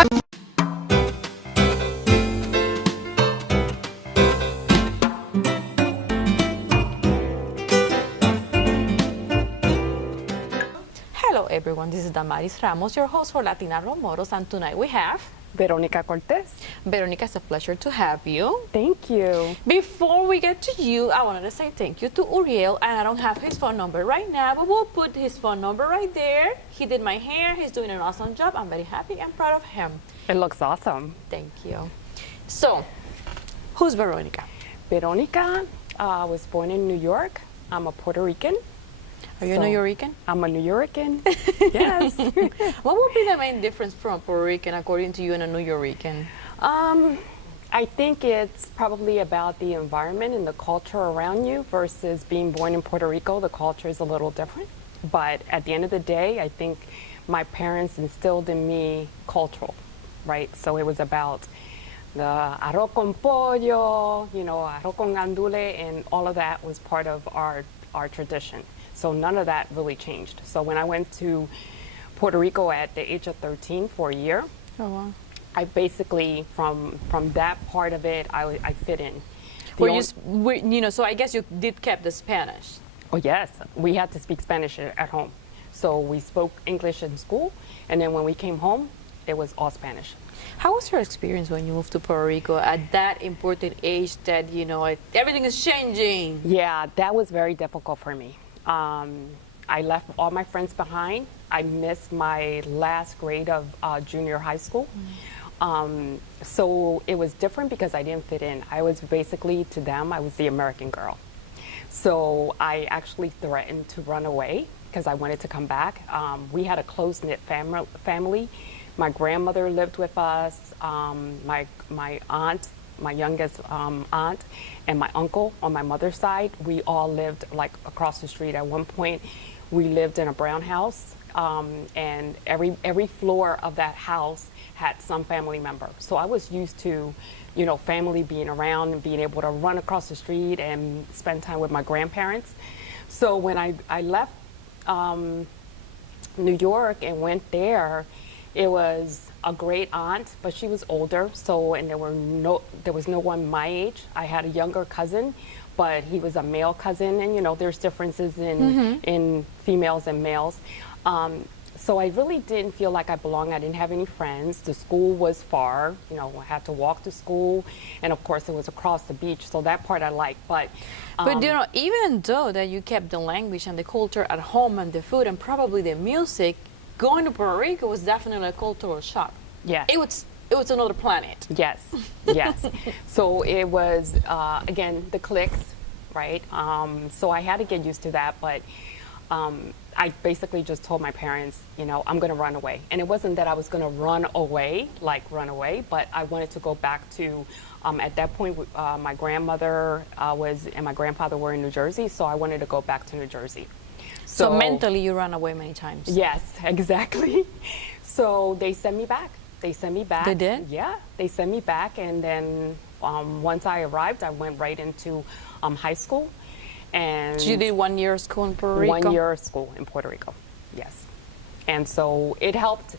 Hello everyone, this is Damaris Ramos, your host for Latina Ramos, and tonight we have Veronica Cortes. Veronica. It's a pleasure to have you. Thank you. Before we get to you, I wanted to say thank you to Uriel, and I don't have his phone number right now, but we'll put his phone number right there. He did my hair, he's doing an awesome job. I'm very happy and proud of him. It looks awesome. Thank you. So, who's Veronica? Veronica was born in New York. I'm a Puerto Rican. Are you a New Yorican? I'm a New Yorican. Yes. What would be the main difference from Puerto Rican according to you and a New Yorican? I think it's probably about the environment and the culture around you versus being born in Puerto Rico. The culture is a little different. But at the end of the day, I think my parents instilled in me cultural, right? So it was about the arroz con pollo, arroz con gandule, and all of that was part of our tradition. So none of that really changed. So when I went to Puerto Rico at the age of 13 for a year, Oh, wow. I basically, from that part of it, I fit in. So I guess you did keep the Spanish. Oh yes, we had to speak Spanish at home. So we spoke English in school, and then when we came home, it was all Spanish. How was your experience when you moved to Puerto Rico at that important age that, everything is changing? Yeah, that was very difficult for me. I left all my friends behind. I missed my last grade of junior high school. So it was different because I didn't fit in. I was basically, to them, I was the American girl. So I actually threatened to run away because I wanted to come back. We had a close-knit family. My grandmother lived with us, my aunt, my youngest aunt, and my uncle on my mother's side. We all lived like across the street. At one point, we lived in a brown house, and every floor of that house had some family member. So I was used to, family being around and being able to run across the street and spend time with my grandparents. So when I left New York and went there, it was a great aunt, but she was older, and there was no one my age. I had a younger cousin, but he was a male cousin, and there's differences in females and males. So I really didn't feel like I belonged. I didn't have any friends. The school was far, I had to walk to school, and of course it was across the beach, so that part I liked. But even though that you kept the language and the culture at home and the food and probably the music, going to Puerto Rico was definitely a cultural shock. Yes. It was another planet. Yes, yes. So it was, again, the cliques, right? So I had to get used to that, but I basically just told my parents, I'm going to run away. And it wasn't that I was going to run away, but I wanted to go back to, at that point, my grandmother and my grandfather were in New Jersey, so I wanted to go back to New Jersey. So mentally you ran away many times. Yes, exactly. So they sent me back. They did? Yeah, they sent me back, and then once I arrived, I went right into high school. And so you did 1 year of school in Puerto Rico? 1 year of school in Puerto Rico, yes. And so it helped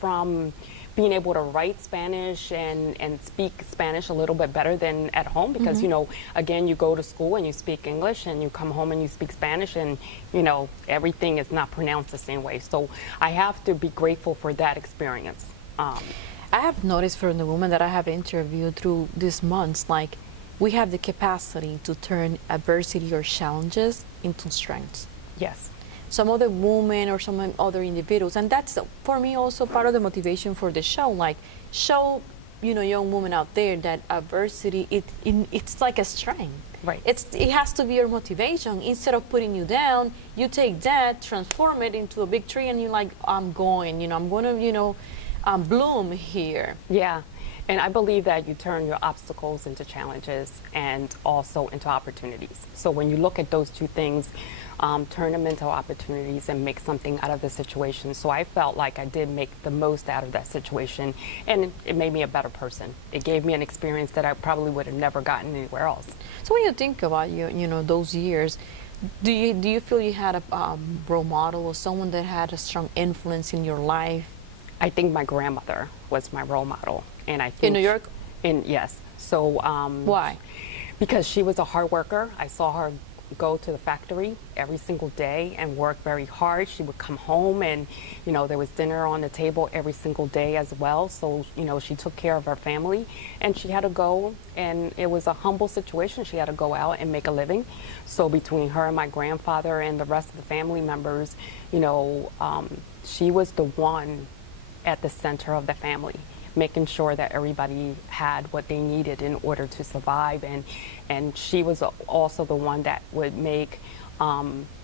from being able to write Spanish and speak Spanish a little bit better than at home because, again, you go to school and you speak English and you come home and you speak Spanish and, everything is not pronounced the same way. So I have to be grateful for that experience. I have noticed from the women that I have interviewed through these months, like, we have the capacity to turn adversity or challenges into strengths. Yes. Some other women or some other individuals, and that's for me also part of the motivation for the show, like show young women out there that adversity it's like a strength. Right. It has to be your motivation. Instead of putting you down, you take that, transform it into a big tree, and you're like, I'm going to bloom here. Yeah. And I believe that you turn your obstacles into challenges and also into opportunities. So when you look at those two things, turn them into opportunities and make something out of the situation. So I felt like I did make the most out of that situation, and it made me a better person. It gave me an experience that I probably would have never gotten anywhere else. So when you think about those years, do you feel you had a role model or someone that had a strong influence in your life? I think my grandmother. was my role model, and I In think New York? yes. So Why? because she was a hard worker. I saw her go to the factory every single day and work very hard. She would come home and, there was dinner on the table every single day as well. So, she took care of her family, and she had to go, and it was a humble situation. She had to go out and make a living. So between her and my grandfather and the rest of the family members, she was the one at the center of the family, making sure that everybody had what they needed in order to survive. And she was also the one that would make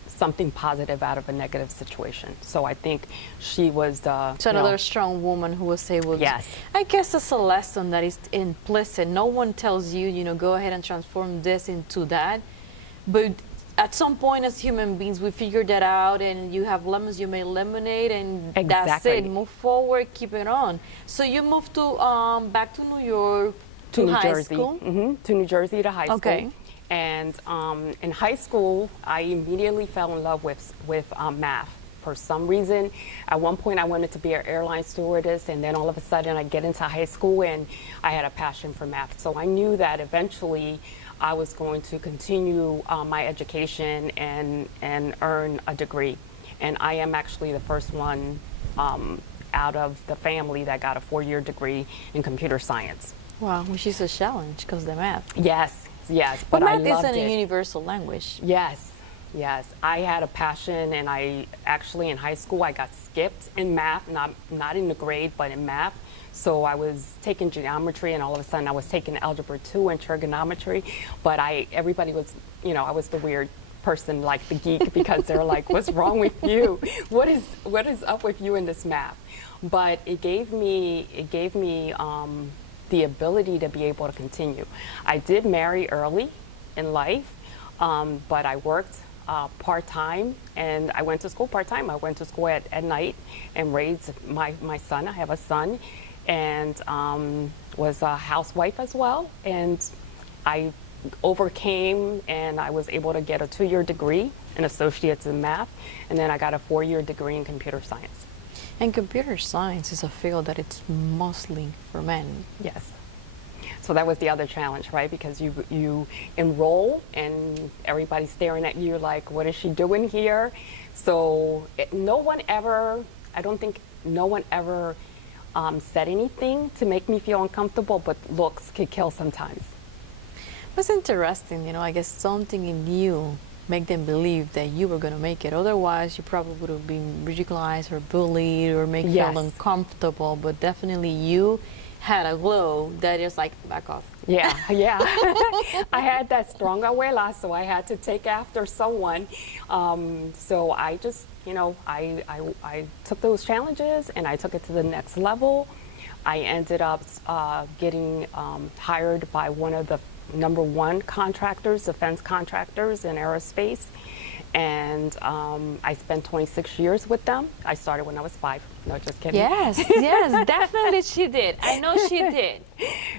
something positive out of a negative situation. So I think she was the... So another strong woman who was able to... Yes. I guess it's a lesson that is implicit. No one tells you, go ahead and transform this into that. But at some point as human beings, we figure that out, and you have lemons, you make lemonade, and that's it. Move forward, keep it on. So you moved to back to New York, to New high Jersey. school? To New Jersey to high school. Okay. And in high school, I immediately fell in love with math. For some reason, at one point I wanted to be an airline stewardess, and then all of a sudden I get into high school and I had a passion for math. So I knew that eventually I was going to continue my education and earn a degree. And I am actually the first one out of the family that got a 4-year degree in computer science. Wow, which is a challenge because the math. Yes, yes. But I math loved isn't it. a universal language. Yes, yes. I had a passion, and I actually in high school I got skipped in math, not in the grade, but in math. So I was taking geometry, and all of a sudden I was taking algebra 2 and trigonometry. But everybody was, I was the weird person, like the geek, because they're like, "What's wrong with you? What is up with you in this math?" But it gave me the ability to be able to continue. I did marry early in life, but I worked part-time, and I went to school part-time. I went to school at night and raised my son. I have a son, and was a housewife as well. And I overcame, and I was able to get a 2-year degree, an associate's in math, and then I got a 4-year degree in computer science. And computer science is a field that it's mostly for men. Yes. So that was the other challenge, right? Because you enroll and everybody's staring at you like, what is she doing here? So I don't think no one ever said anything to make me feel uncomfortable, but looks could kill sometimes. It's interesting, I guess something in you make them believe that you were going to make it. Otherwise, you probably would have been ridiculized or bullied or made Yes. feel uncomfortable. But definitely you had a glow that is like, back off. Yeah, yeah. I had that strong abuela, so I had to take after someone. So I just, I took those challenges and I took it to the next level. I ended up getting hired by one of the #1 contractors, defense contractors in aerospace. And I spent 26 years with them. I started when I was 5. No, just kidding. Yes, yes, definitely she did. I know she did.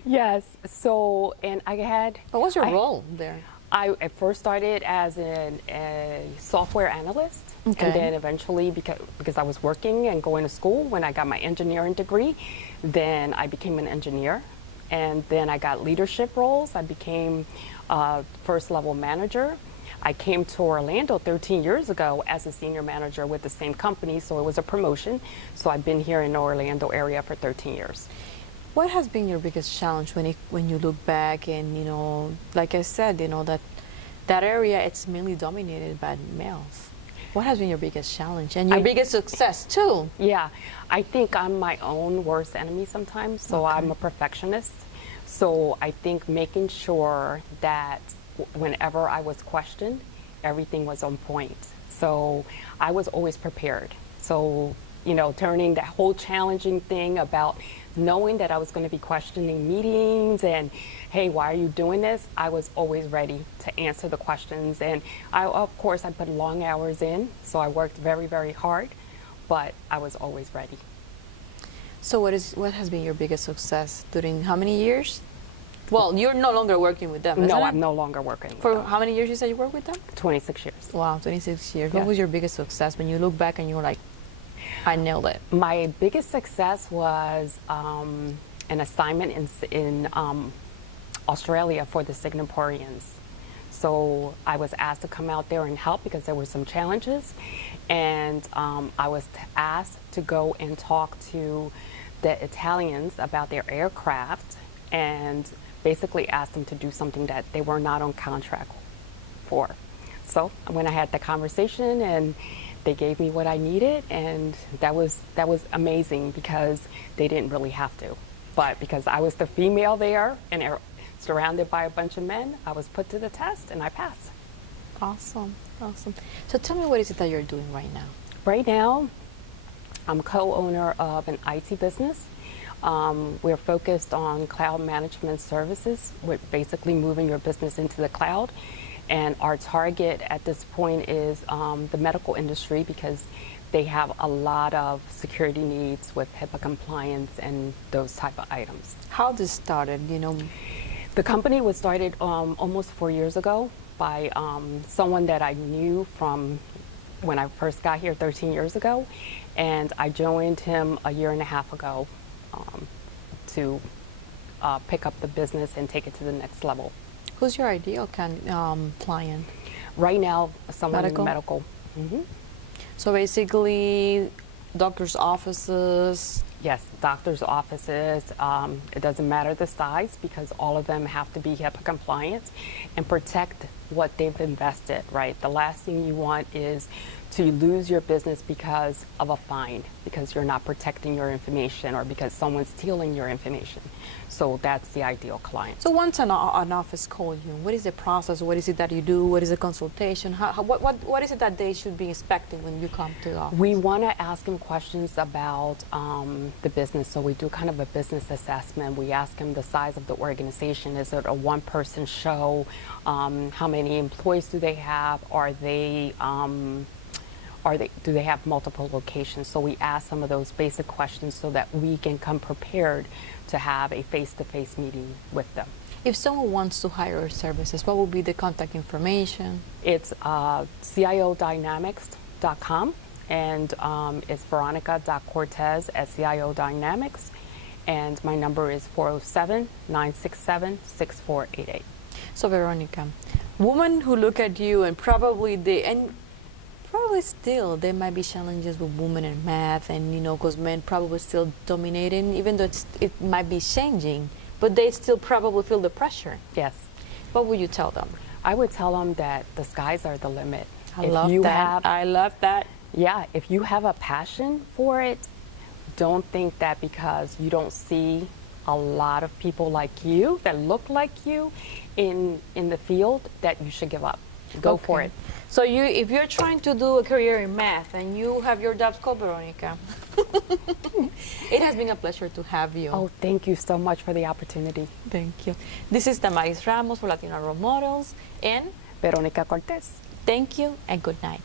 Yes. So, and I had... What was your role there? I first started as a software analyst. Okay. And then eventually, because I was working and going to school, when I got my engineering degree, then I became an engineer. And then I got leadership roles. I became first level manager. I came to Orlando 13 years ago as a senior manager with the same company, so it was a promotion. So I've been here in the Orlando area for 13 years. What has been your biggest challenge when you look back and, like I said, that area, it's mainly dominated by males. What has been your biggest challenge and your biggest success too? Yeah, I think I'm my own worst enemy sometimes, so Okay. I'm a perfectionist. So I think making sure that whenever I was questioned, everything was on point. So I was always prepared. So, turning that whole challenging thing about knowing that I was going to be questioning meetings and, hey, why are you doing this? I was always ready to answer the questions. And of course, I put long hours in, so I worked very, very hard, but I was always ready. So what has been your biggest success during how many years? Well, you're no longer working with them, isn't No, it? I'm no longer working with For them. how many years you said you worked with them? 26 years. Wow, 26 years. Yeah. What was your biggest success when you look back and you were like, I nailed it. My biggest success was an assignment in Australia for the Singaporeans. So I was asked to come out there and help because there were some challenges, and I was asked to go and talk to the Italians about their aircraft and basically ask them to do something that they were not on contract for. So when I had the conversation and they gave me what I needed, and that was amazing because they didn't really have to. But because I was the female there and surrounded by a bunch of men, I was put to the test and I passed. Awesome, awesome. So tell me, what is it that you're doing right now? Right now, I'm co-owner of an IT business. We're focused on cloud management services. We're basically moving your business into the cloud. And our target at this point is the medical industry, because they have a lot of security needs with HIPAA compliance and those type of items. How this started, The company was started almost 4 years ago by someone that I knew from when I first got here 13 years ago. And I joined him a year and a half ago to pick up the business and take it to the next level. Who's your ideal client? Right now, someone Medical? in medical. Mm-hmm. So basically, doctors' offices. Yes, doctors' offices. It doesn't matter the size, because all of them have to be HIPAA compliant and protect what they've invested, right? The last thing you want is to lose your business because of a fine, because you're not protecting your information, or because someone's stealing your information. So that's the ideal client. So once an office calls you, what is the process? What is it that you do? What is the consultation? What is it that they should be expecting when you come to the office? We want to ask them questions about the business. So we do kind of a business assessment. We ask them the size of the organization. Is it a one-person show? How many employees do they have? Do they have multiple locations? So we ask some of those basic questions so that we can come prepared to have a face-to-face meeting with them. If someone wants to hire your services, what would be the contact information? It's ciodynamics.com, and it's veronica.cortes at ciodynamics, and my number is 407-967-6488. So Veronica, women who look at you and probably still there might be challenges with women in math, and because men probably still dominating, even though it might be changing, but they still probably feel the pressure. Yes. What would you tell them? I would tell them that the skies are the limit. I love that. Yeah, if you have a passion for it, don't think that because you don't see a lot of people like you that look like you in the field that you should give up. Go for it. So if you're trying to do a career in math and you have your doubts, call Veronica. It has been a pleasure to have you. Oh, thank you so much for the opportunity. Thank you. This is Damaris Ramos for Latina Role Models, and Veronica Cortes. thank you and good night.